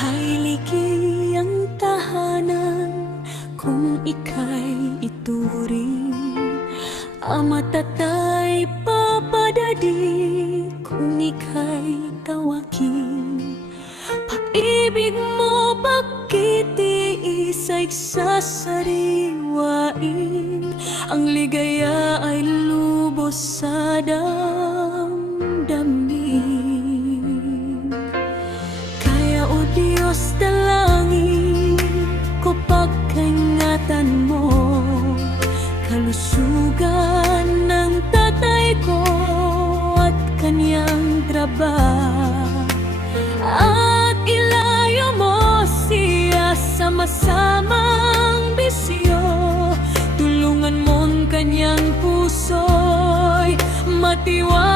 Hailigi ang tahanan kung ika'y ituring. Ama, tatay, papadadi kung ika'y tawagin. Pag-ibig mo pagkitiis ay sasariwain. Ang ligaya ay lubos sa damdamin. Kaya o Diyos, dalangin ko pagkaingatan mo kalusugan ng tatay ko at kanyang trabaho, at ilayo mo siya sa masamang bisyo. Tulungan mo'ng kanyang puso'y matiwala